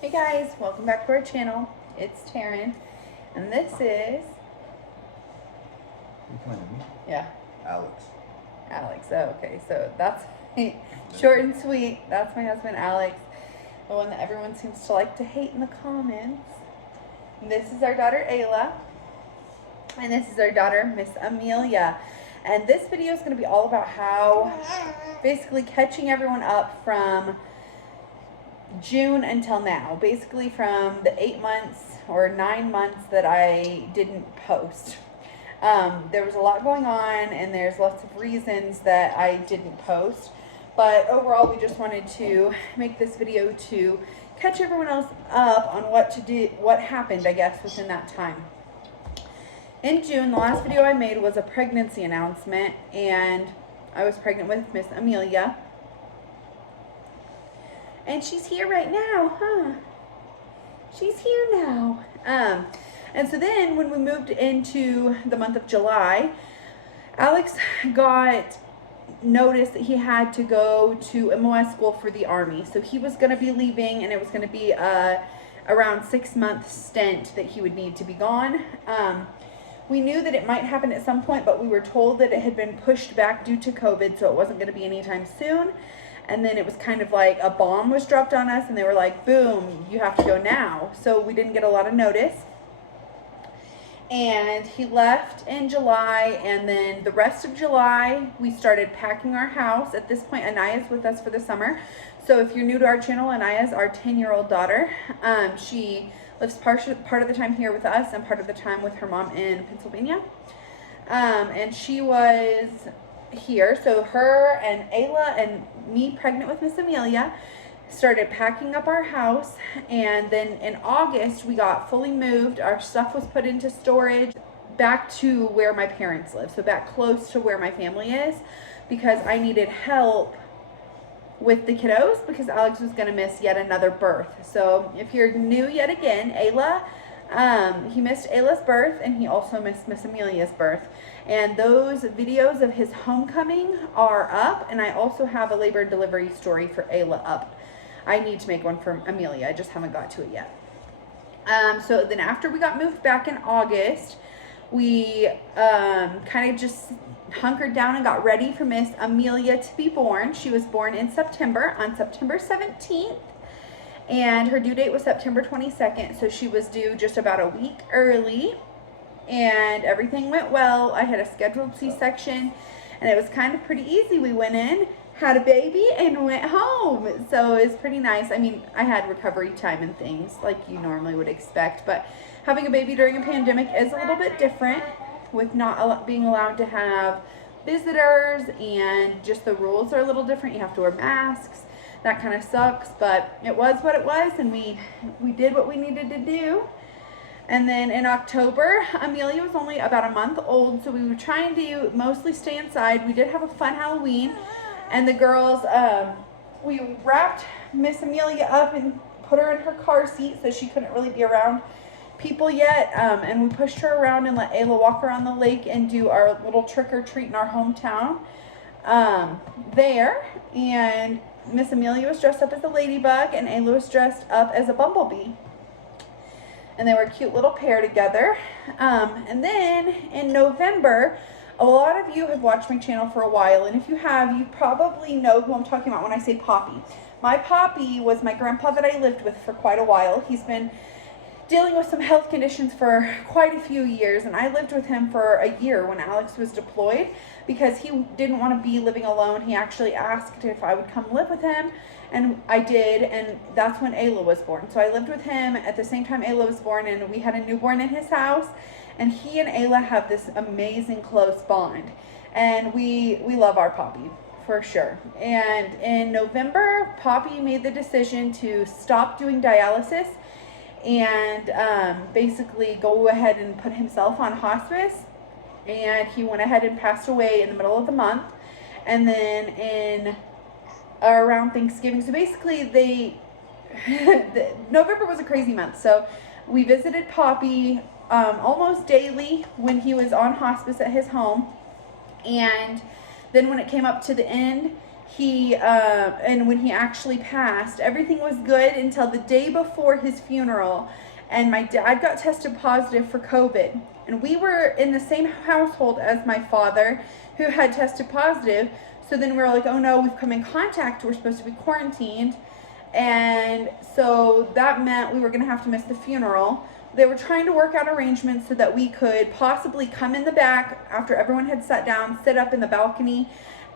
Hey guys, welcome back to our channel. It's Taryn, and this is... You pointed at me? Yeah. Alex. Alex. Oh, okay, so that's short and sweet. That's my husband, Alex, the one that everyone seems to like to hate in the comments. And this is our daughter, Ayla, and this is our daughter, Miss Amelia. And this video is going to be all about how, basically catching everyone up from June until now, basically from the 8 months or 9 months that I didn't post. There was a lot going on, and there's lots of reasons that I didn't post, but overall we just wanted to make this video to catch everyone else up on what happened, I guess, within that time. In June, the last video I made was a pregnancy announcement, and I was pregnant with Miss Amelia. And she's here right now, huh? She's here now. And so then when we moved into the month of July, Alex got notice that he had to go to MOS school for the Army. So he was going to be leaving, and it was going to be around 6-month stint that he would need to be gone. We knew that it might happen at some point, but we were told that it had been pushed back due to COVID, so it wasn't going to be anytime soon. And then it was kind of like a bomb was dropped on us, and they were like, boom, you have to go now. So we didn't get a lot of notice. And he left in July, and then the rest of July, we started packing our house. At this point, Anaya's with us for the summer. So if you're new to our channel, Anaya's our 10-year-old daughter. She lives part of the time here with us and part of the time with her mom in Pennsylvania. And she was here, so her and Ayla and me, pregnant with Miss Amelia, started packing up our house. And then in August we got fully moved. Our stuff was put into storage back to where my parents live, so back close to where my family is, because I needed help with the kiddos because Alex was going to miss yet another birth. So if you're new yet again, Ayla, he missed Ayla's birth, and he also missed Miss Amelia's birth. And those videos of his homecoming are up, and I also have a labor and delivery story for Ayla up. I need to make one for Amelia. I just haven't got to it yet. So then after we got moved back in August, we kind of just hunkered down and got ready for Miss Amelia to be born. She was born in September, on September 17th. And her due date was September 22nd, so she was due just about a week early, and everything went well. I had a scheduled C-section, and it was kind of pretty easy. We went in, had a baby, and went home, so it was pretty nice. I mean, I had recovery time and things like you normally would expect, but having a baby during a pandemic is a little bit different, with not being allowed to have visitors, and just the rules are a little different. You have to wear masks. That kind of sucks, but it was what it was, and we did what we needed to do. And then in October, Amelia was only about a month old, so we were trying to mostly stay inside. We did have a fun Halloween, and the girls, we wrapped Miss Amelia up and put her in her car seat so she couldn't really be around people yet, and we pushed her around and let Ayla walk around the lake and do our little trick-or-treat in our hometown there. And Miss Amelia was dressed up as a ladybug, and Ayla was dressed up as a bumblebee. And they were a cute little pair together. And then in November, a lot of you have watched my channel for a while, and if you have, you probably know who I'm talking about when I say Poppy. My Poppy was my grandpa that I lived with for quite a while. He's been dealing with some health conditions for quite a few years, and I lived with him for a year when Alex was deployed because he didn't want to be living alone. He actually asked if I would come live with him, and I did, and that's when Ayla was born. So I lived with him at the same time Ayla was born, and we had a newborn in his house, and he and Ayla have this amazing close bond, and we love our Poppy for sure. And in November, Poppy made the decision to stop doing dialysis and basically go ahead and put himself on hospice, and he went ahead and passed away in the middle of the month. And then in around Thanksgiving, so basically November was a crazy month, so we visited Poppy almost daily when he was on hospice at his home. And then when it came up to the end, And when he actually passed, everything was good until the day before his funeral. And my dad got tested positive for COVID. And we were in the same household as my father, who had tested positive. So then we were like, oh no, we've come in contact. We're supposed to be quarantined. And so that meant we were going to have to miss the funeral. They were trying to work out arrangements so that we could possibly come in the back after everyone had sat down, sit up in the balcony,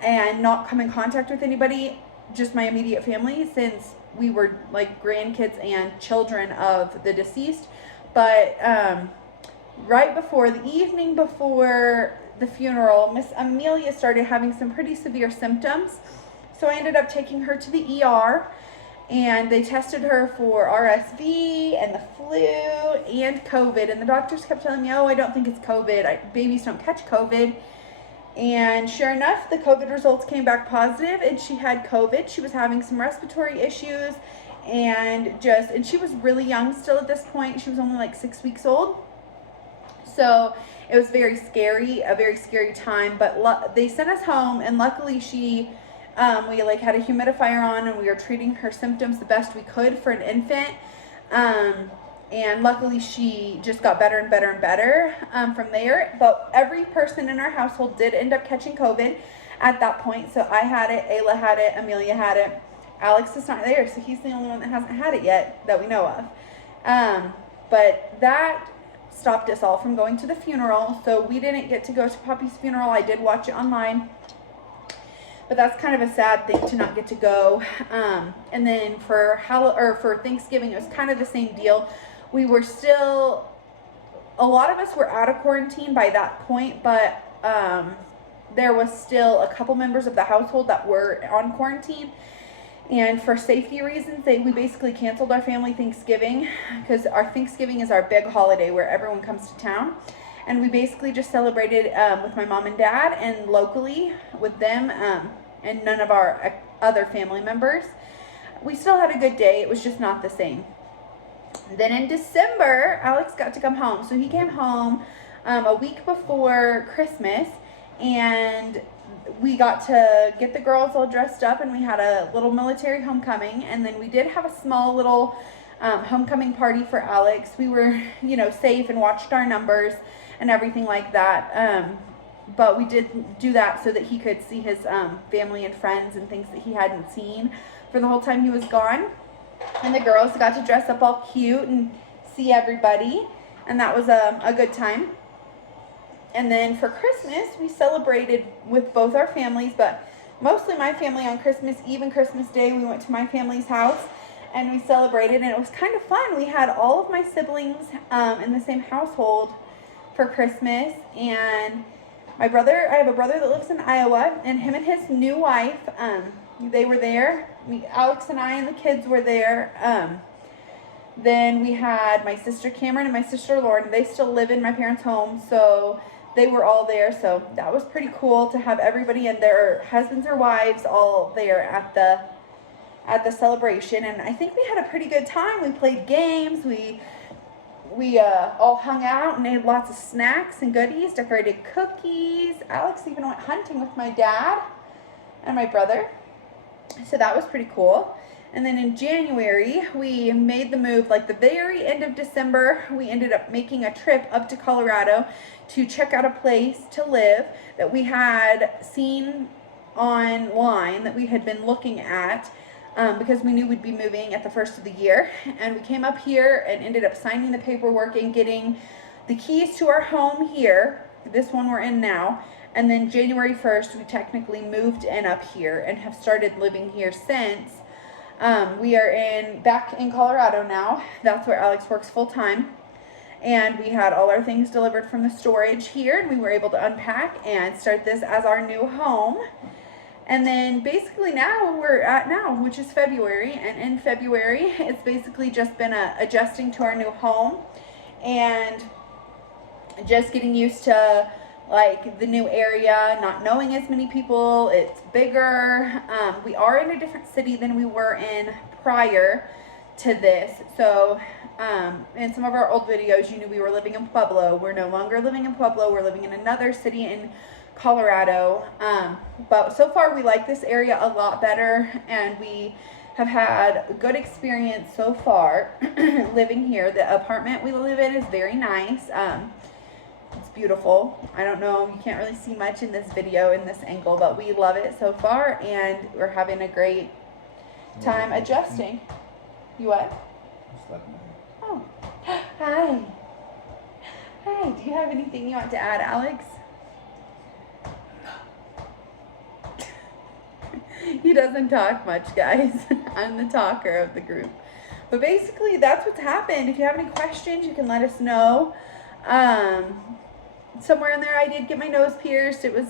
and not come in contact with anybody, just my immediate family, since we were like grandkids and children of the deceased. But right before, the evening before the funeral, Miss Amelia started having some pretty severe symptoms. So I ended up taking her to the ER, and they tested her for RSV and the flu and COVID. And the doctors kept telling me, oh, I don't think it's COVID. Babies don't catch COVID. And sure enough, the COVID results came back positive, and she had COVID. She was having some respiratory issues, and she was really young still at this point. She was only like 6 weeks old. So it was very scary, a very scary time. But they sent us home, and luckily we like had a humidifier on, and we were treating her symptoms the best we could for an infant. And luckily she just got better and better and better from there. But every person in our household did end up catching COVID at that point. So I had it, Ayla had it, Amelia had it. Alex is not there, so he's the only one that hasn't had it yet that we know of. But that stopped us all from going to the funeral. So we didn't get to go to Poppy's funeral. I did watch it online. But that's kind of a sad thing to not get to go. And then for Thanksgiving, it was kind of the same deal. We were still, a lot of us were out of quarantine by that point, but there was still a couple members of the household that were on quarantine. And for safety reasons, we basically canceled our family Thanksgiving, because our Thanksgiving is our big holiday where everyone comes to town. And we basically just celebrated with my mom and dad and locally with them, and none of our other family members. We still had a good day. It was just not the same. Then in December, Alex got to come home. So he came home a week before Christmas, and we got to get the girls all dressed up, and we had a little military homecoming. And then we did have a small little homecoming party for Alex. We were, safe and watched our numbers and everything like that. But we did do that so that he could see his family and friends and things that he hadn't seen for the whole time he was gone. And the girls got to dress up all cute and see everybody, and that was a good time. And then for Christmas, we celebrated with both our families, but mostly my family on Christmas Eve and Christmas Day. We went to my family's house and we celebrated, and it was kind of fun. We had all of my siblings in the same household for Christmas, and I have a brother that lives in Iowa, and him and his new wife, they were there. Alex and I and the kids were there. Then we had my sister Cameron and my sister Lauren. They still live in my parents' home, so they were all there. So that was pretty cool to have everybody and their husbands or wives all there at the celebration. And I think we had a pretty good time. We played games. We all hung out and ate lots of snacks and goodies, decorated cookies. Alex even went hunting with my dad and my brother. So that was pretty cool. And then in January, we made the move, like the very end of December, we ended up making a trip up to Colorado to check out a place to live that we had seen online, that we had been looking at, because we knew we'd be moving at the first of the year. And we came up here and ended up signing the paperwork and getting the keys to our home here, this one we're in now. And then January 1st, we technically moved in up here and have started living here since. We are back in Colorado now. That's where Alex works full time. And we had all our things delivered from the storage here, and we were able to unpack and start this as our new home. And then basically now we're at now, which is February. And in February, it's basically just been adjusting to our new home and just getting used to like the new area, not knowing as many people. It's bigger. We are in a different city than we were in prior to this. So in some of our old videos, you knew we were living in Pueblo. We're no longer living in Pueblo. We're living in another city in Colorado. But so far we like this area a lot better, and we have had a good experience so far living here. The apartment we live in is very nice. It's beautiful. I don't know, you can't really see much in this video in this angle, but we love it so far, and we're having a great time adjusting. You what? Oh, hi. Hi, do you have anything you want to add, Alex? He doesn't talk much, guys. I'm the talker of the group. But basically, that's what's happened. If you have any questions, you can let us know. Somewhere in there, I did get my nose pierced. It was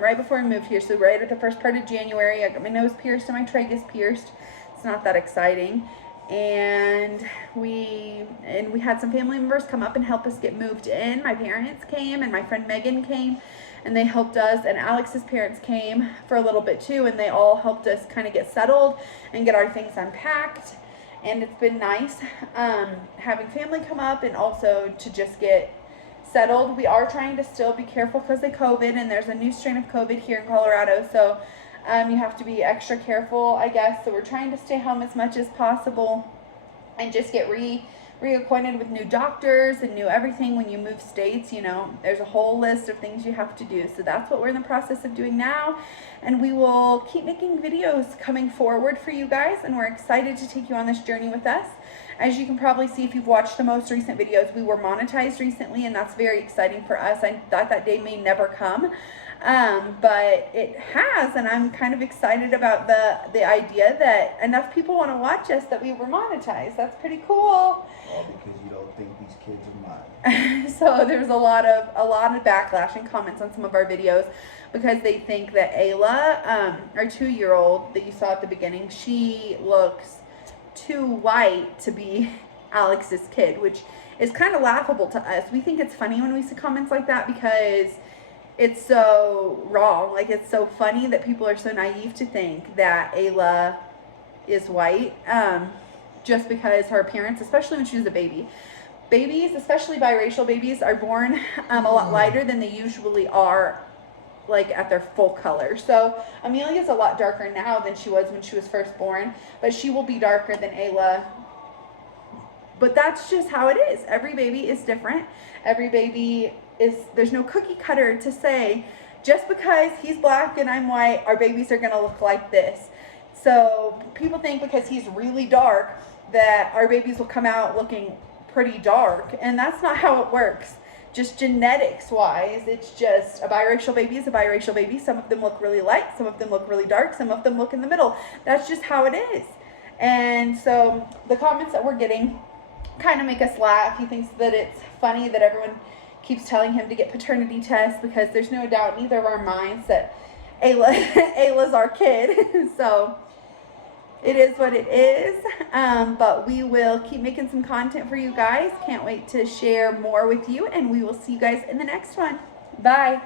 right before I moved here, so right at the first part of January, I got my nose pierced and my tragus pierced. It's not that exciting. And we had some family members come up and help us get moved in. My parents came, and my friend Megan came, and they helped us, and Alex's parents came for a little bit too, and they all helped us kind of get settled and get our things unpacked. And it's been nice having family come up and also to just get settled. We are trying to still be careful because of COVID, and there's a new strain of COVID here in Colorado, so you have to be extra careful, I guess. So we're trying to stay home as much as possible and just get reacquainted with new doctors and new everything. When you move states, you know, there's a whole list of things you have to do. So that's what we're in the process of doing now, and we will keep making videos coming forward for you guys, and we're excited to take you on this journey with us. As you can probably see if you've watched the most recent videos, we were monetized recently, and that's very exciting for us. I thought that day may never come, but it has, and I'm kind of excited about the idea that enough people want to watch us that we were monetized. That's pretty cool. All because you don't think these kids are mine. So there's a lot of backlash and comments on some of our videos because they think that Ayla, our 2-year-old that you saw at the beginning, she looks too white to be Alex's kid, which is kind of laughable to us. We think it's funny when we see comments like that because it's so wrong. Like, it's so funny that people are so naive to think that Ayla is white, just because her appearance, especially when she was a baby. Babies, especially biracial babies, are born a lot lighter than they usually are, like at their full color. So Amelia's a lot darker now than she was when she was first born, but she will be darker than Ayla. But that's just how it is. Every baby is different. Every baby is, there's no cookie cutter to say, just because he's black and I'm white, our babies are gonna look like this. So people think because he's really dark that our babies will come out looking pretty dark, and that's not how it works. Just genetics wise, it's just a biracial baby is a biracial baby. Some of them look really light, some of them look really dark, some of them look in the middle. That's just how it is. And so the comments that we're getting kind of make us laugh. He thinks that it's funny that everyone keeps telling him to get paternity tests, because there's no doubt in either of our minds that Ayla's our kid. So it is what it is, but we will keep making some content for you guys. Can't wait to share more with you, and we will see you guys in the next one. Bye.